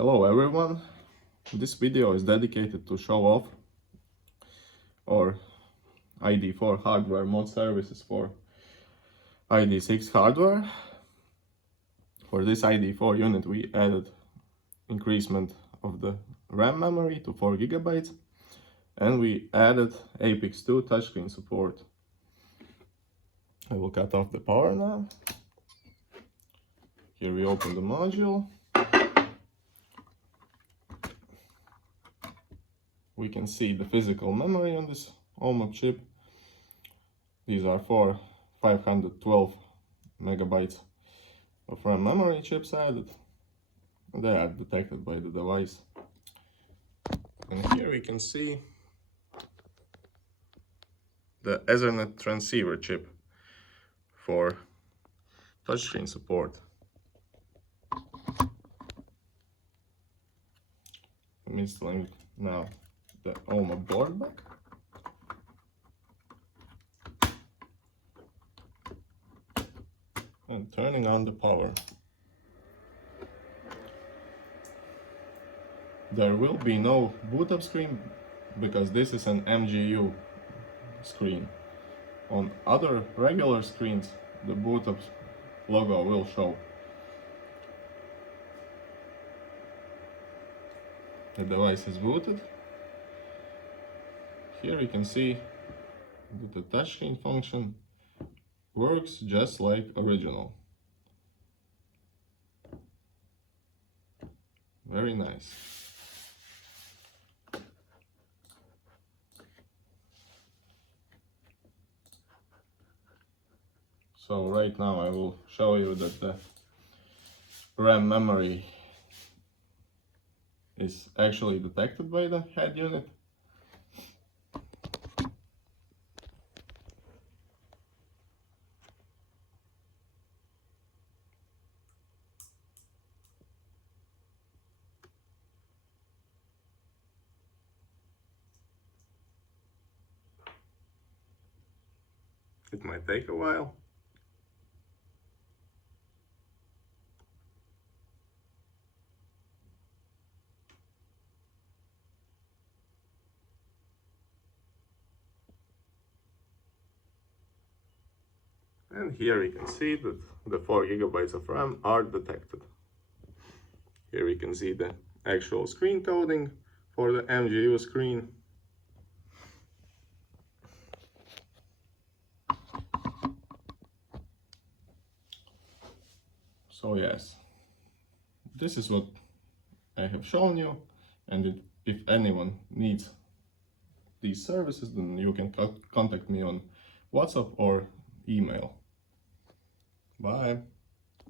Hello everyone, this video is dedicated to show off our ID4 hardware mod services for ID6 hardware. For this ID4 unit we added increasement of the RAM memory to 4 GB and we added Apple 2 touchscreen support. I will cut off the power now. Here we open the module. We can see the physical memory on this OMOP chip. These are 4 512 megabytes of RAM memory chips added. They are detected by the device. And here we can see the Ethernet transceiver chip for touchscreen support. I'm installing now the OMOP board back. And turning on the power. There will be no boot up screen because this is an MGU screen. On other regular screens, the boot up logo will show. The device is booted. Here you can see that the touchscreen function works just like original. Very nice. So right now I will show you that the RAM memory is actually detected by the head unit. It might take a while. And here you can see that the 4 GB of RAM are detected. Here we can see the actual screen coding for the MGU screen. So yes, this is what I have shown you, and if anyone needs these services, then you can contact me on WhatsApp or email. Bye.